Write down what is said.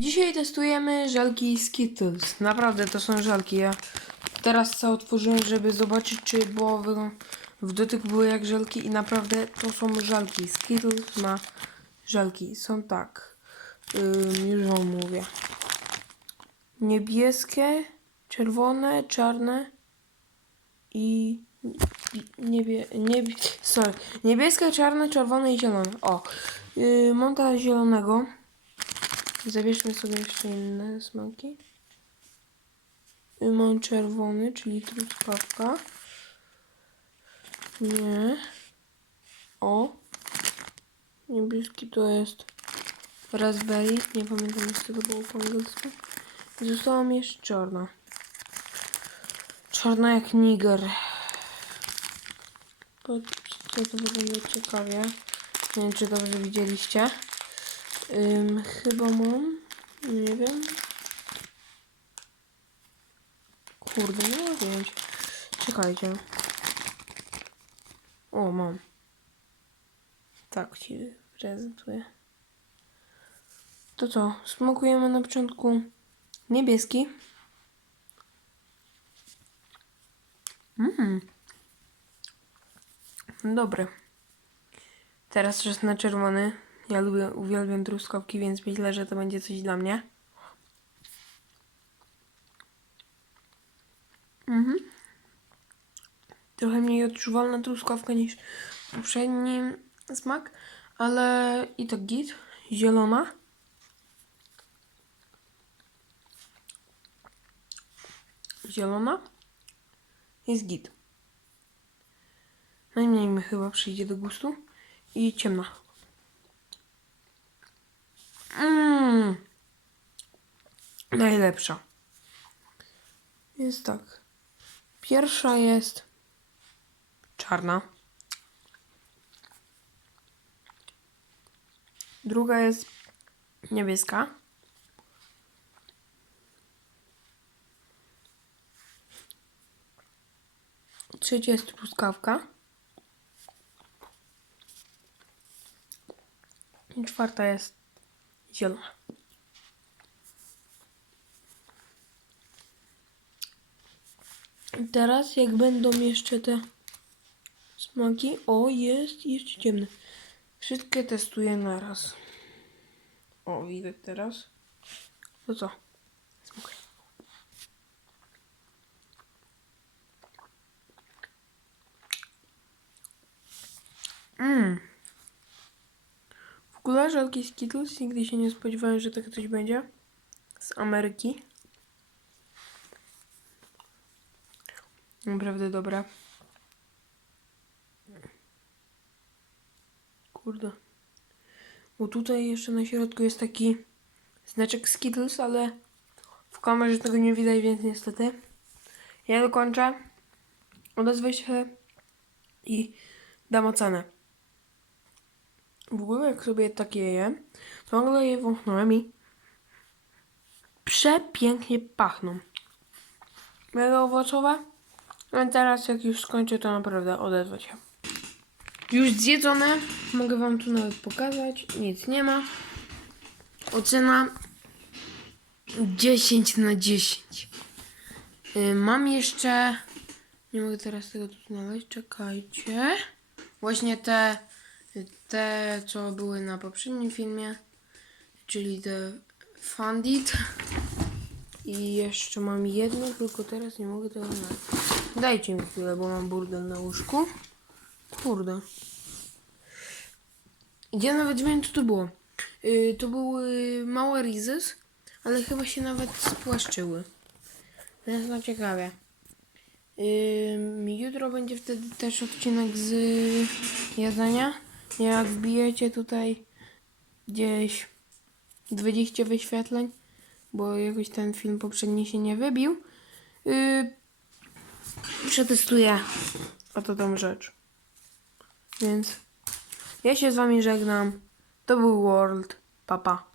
Dzisiaj testujemy żelki Skittles. Naprawdę to są żelki. Ja teraz co otworzyłem, żeby zobaczyć, czy było w, w dotyku były jak żelki i naprawdę to są żelki. Skittles ma żelki. Są tak. Ym, już wam mówię. Niebieskie, czerwone, czarne i- niebie, niebie, sorry. Niebieskie, czarne, czerwone i zielone. O, yy, mam teraz zielonego. Zabierzmy sobie jeszcze inne smaki. Mam czerwony, czyli truskawka. Nie. O. Niebieski to jest raspberry. Nie pamiętam jak to było po angielsku. Została mi jeszcze czarna. Czarna jak niger. Co to wygląda ciekawie. Nie wiem, czy dobrze widzieliście. Chyba mam. Nie wiem. Kurde, nie wziąć. Czekajcie. O, mam. Tak ci prezentuję. To co? Smokujemy na początku niebieski. Mmm. Dobry. Teraz czas na czerwony. Ja lubię, uwielbiam truskawki, więc myślę, że to będzie coś dla mnie. Mhm. Trochę mniej odczuwalna truskawka niż poprzedni smak, ale i tak git. Zielona. Zielona. Jest git. Najmniej mi chyba przyjdzie do gustu. I ciemna. Mmm. Najlepsza. Jest tak. Pierwsza jest czarna. Druga jest niebieska. Trzecia jest truskawka. I czwarta jest zielona. Teraz jak będą jeszcze te smaki, o jest jeszcze ciemny. Wszystkie testuję naraz. O, widać teraz. To co? Mmm. Ogóle żelki Skittles nigdy się nie spodziewałem, że takie coś będzie. Z Ameryki. Naprawdę dobre. Kurde. Bo tutaj jeszcze na środku jest taki znaczek Skittles, ale w kamerze tego nie widać, więc niestety. Ja dokończę. Odezwę się i dam ocenę. W ogóle jak sobie takie je, to nagle je wąchnąłem i przepięknie pachną. Mega owocowe. A teraz jak już skończę, to naprawdę odezwę się. Już zjedzone. Mogę wam tu nawet pokazać. Nic nie ma. Ocena 10 na 10. Y, Mam jeszcze... Nie mogę teraz tego tu znaleźć. Czekajcie. Właśnie te, te, co były na poprzednim filmie. Czyli te Fundit. I jeszcze mam jedno, tylko teraz nie mogę tego znaleźć. Dajcie mi chwilę, bo mam burdel na łóżku. Kurde. Ja nawet wiem, co to było. Yy, to były małe Rizes, ale chyba się nawet spłaszczyły. Więc no ciekawie. Yy, jutro będzie wtedy też odcinek z jedzenia. Jak wbijecie tutaj gdzieś 20 wyświetleń, bo jakoś ten film poprzedni się nie wybił, yy, przetestuję oto tą rzecz. Więc ja się z wami żegnam. To był World. Papa. Pa.